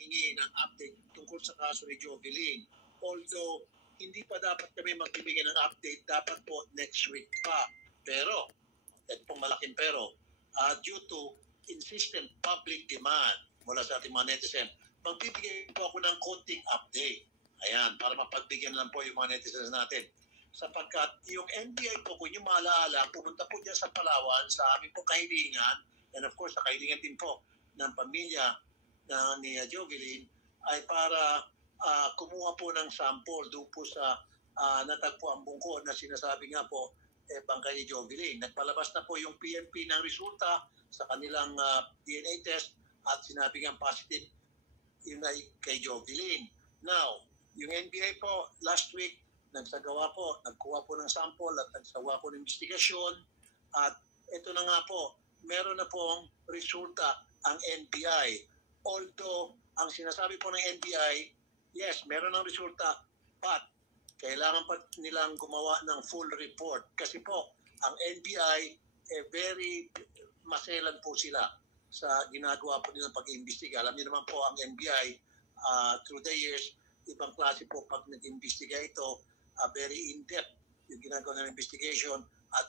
hingi ng update tungkol sa kaso ni Jovelyn. Although, hindi pa dapat kami magbibigay ng update, dapat po next week pa. Pero, ito pong malaking pero, due to insistent public demand mula sa ating mga netizen, magbibigay po ako ng konting update. Ayan, para mapagbigyan lang po yung mga netizens natin. Sapagkat yung NBI po, kung yung maalala, pumunta po dyan sa Palawan sa aming po kahilingan, and of course, sa kahilingan din po ng pamilya ni Jovelyn, ay para kumuha po ng sample doon po sa natagpuan bungkod na sinasabi nga po bangkay ni Jovelyn. Nagpalabas na po yung PNP ng resulta sa kanilang DNA test at sinabi nga positive yun ay kay Jovelyn. Now, yung NBI po last week nagkuha po ng sample at nagsagawa po ng investigasyon at ito na nga po, meron na pong resulta ang NBI. Although, ang sinasabi po ng NBI, yes, meron ng resulta, but kailangan pa nilang gumawa ng full report. Kasi po, ang NBI, very maselan po sila sa ginagawa po nilang pag-iimbestiga. Alam niyo naman po, ang NBI, through the years, ibang klase po pag nag-imbestiga ito, very in-depth yung ginagawa ng investigation at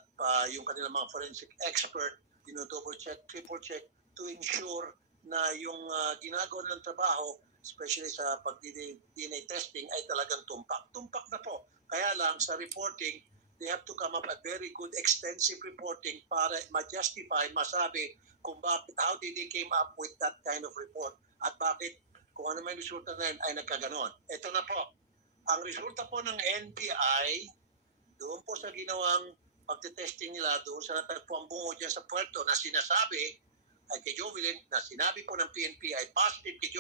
yung kanilang mga forensic expert, double check, triple check to ensure na yung ginagawa ng trabaho, especially sa pag-DNA testing, ay talagang tumpak. Tumpak na po. Kaya lang sa reporting, they have to come up a very good extensive reporting para ma-justify, masabi kung bakit, how did they came up with that kind of report at bakit kung ano may resulta na yun ay nagkaganon. Ito na po. Ang resulta po ng NBI, doon po sa ginawang pagtetesting nila, doon sa natagpuan bungo dyan sa puerto na sinasabi ay kay Jovelyn, na sinabi po ng PNP ay positive kay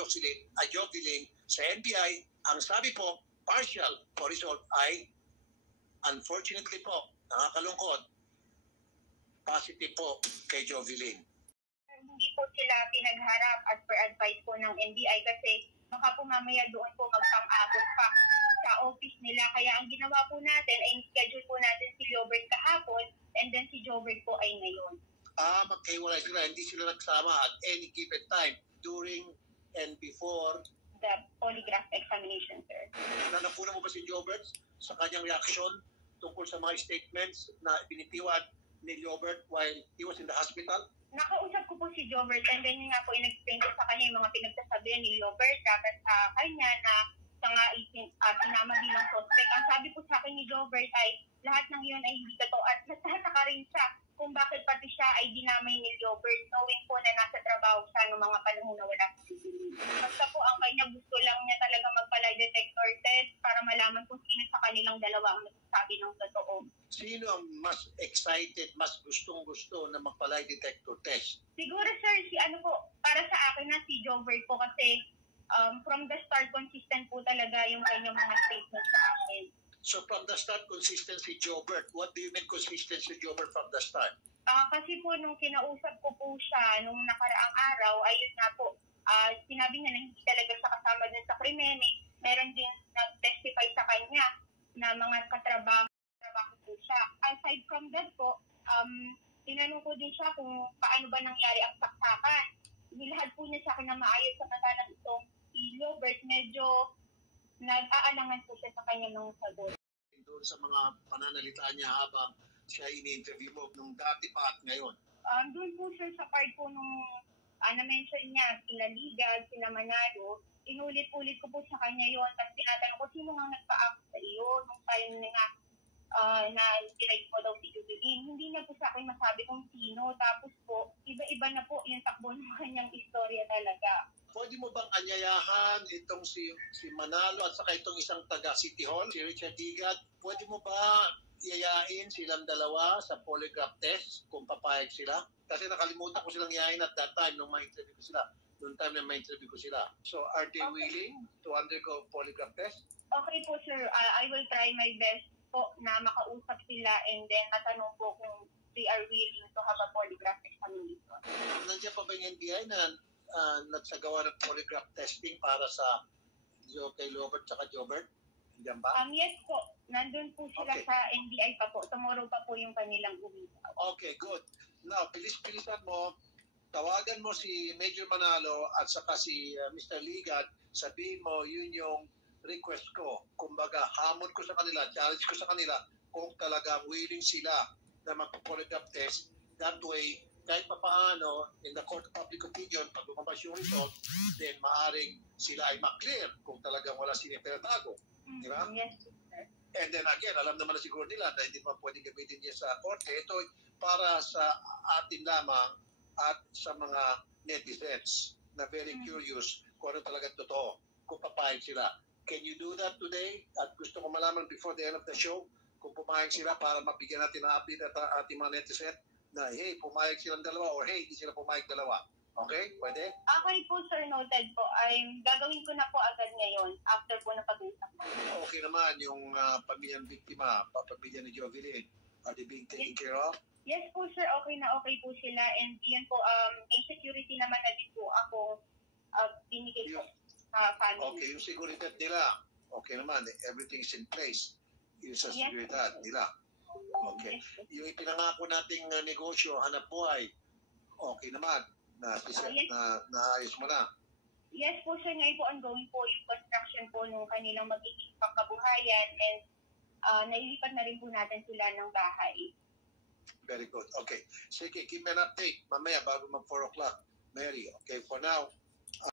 Jovelyn sa NBI, ang sabi po, partial po result ay unfortunately po, nakakalungkot, positive po kay Jovelyn. Hindi po sila pinagharap as per advice po ng NBI kasi baka po mamaya doon po magpang-abot pa sa office nila. Kaya ang ginawa po natin ay schedule po natin si Jobert kahapon and then si Jobert po ay ngayon. Magkahiwalay sila. Hindi sila nagsama at any given time during and before the polygraph examination, sir. Napuna mo ba si Jobert sa kanyang reaction tungkol sa mga statements na binitiwan ni Jobert while he was in the hospital? Nakausap ko po si Jobert and then nga po in-explain ko sa kanya yung mga pinagsasabihan ni Jobert dapat sa kanya na sinama din ng suspect. Ang sabi po sa akin ni Jobert ay lahat ng yun ay hindi totoo at nagtataka rin siya kung bakit pati siya ay dinamay ni Jobert knowing po na nasa trabaho siya noong mga panahon na wala po. Basta po ang kanya gusto lang niya talaga magpa-lie detector test para malaman kung sino sa kanilang dalawa ang nagsasabi ng totoo. Sino ang mas excited, mas gustong-gusto na magpa-lie detector test? Siguro sir, para sa akin na si Jobert po kasi from the start, consistent po talaga yung kanyang mga statements sa akin. So from the start, consistent si Jobert. What do you mean consistent si Jobert from the start? Kasi po nung kinausap ko po siya nung nakaraang araw, ayun nga po, sinabi niya na hindi talaga siya kasama din sa krimen. Meron din nag-testify sa kanya na mga katrabaho po siya. Aside from that po, tinanong ko din siya kung paano ba nangyari ang saksakan. Nilahad po niya sa akin na maayos sa mata ng itong si Jobert, medyo nag-aalangan po siya sa kanya ng sagot. Doon sa mga pananalitaan niya habang siya ini-interview mo nung dati pa at ngayon? Doon po sir sa part po nung na-mention niya, sila Liga, sila Manalo, inulit-ulit ko po sa kanya yon. Tapos tinatanong ko, sino nga nagpa-act sa iyo nung time na nga na direct mo daw si Jovelyn. Hindi na po sa akin masabi kung sino. Tapos po, iba-iba na po yung takbo ng kanyang istorya talaga. Pwede mo bang anyayahan itong si Manalo at saka itong isang taga City Hall, si Richard Digat? Pwede mo ba yayain silang dalawa sa polygraph test kung papayag sila? Kasi nakalimutan ko silang yayain at that time nung ma-interview ko sila. Noong time na ma-interview ko sila. So are they willing to undergo polygraph test? Okay po sir, I will try my best po na makausap sila and then matanong po kung they are willing to have a polygraph examination. Nandiyan pa ba yung NBI na nagsagawa ng polygraph testing para sa kay Robert at Jobert? Nandiyan ba? Yes po. Nandun po sila sa NBI pa po. Tomorrow pa po yung kanilang uwi. Okay, good. Now, bilis-bilisan mo tawagan mo si Major Manalo at saka si Mr. Ligat, sabihin mo, yun yung request ko. Kumbaga, hamon ko sa kanila, challenge ko sa kanila kung talagang willing sila na magpo-polygraph test. That way, kahit pa paano, in the court of public opinion, pag lumabas yung result, then maaring sila ay ma-clear kung talagang wala silang pinatago. Di ba? Yes, sir. And then again, alam naman na siguro nila na hindi pa pwedeng gamitin niya sa korte. Ito para sa atin lamang at sa mga netizens na very curious kung ano talaga totoo, kung papayag sila. Can you do that today? At gusto ko malaman before the end of the show kung pumayag sila para mabigyan natin ng update at ating mga netizen na hey, pumayag silang dalawa or hey, hindi sila pumayag dalawa. Okay? Pwede? Okay po, sir, noted po. Gagawin ko na po agad ngayon after po na pag-usap. Okay naman yung pamilyang biktima, pamilya ni Jovelyn. Are they being taken care of? Yes po, sir. Okay na okay po sila. And yun po, insecurity naman na din po ako binigay po sa family. Okay, yung seguridad nila. Okay naman, everything is in place. Yung sa seguridad nila. Okay. Yung ipinangako nating negosyo, hanap buhay, okay naman. Naayos mo na. Yes po, sir. Ngayon po, ongoing po yung construction po nung kanilang magiging pagkabuhayan and nailipat na rin po natin sila ng bahay. Very good. Okay. Sige, give me an update mamaya bago mag 4 o'clock. Mary, okay, for now,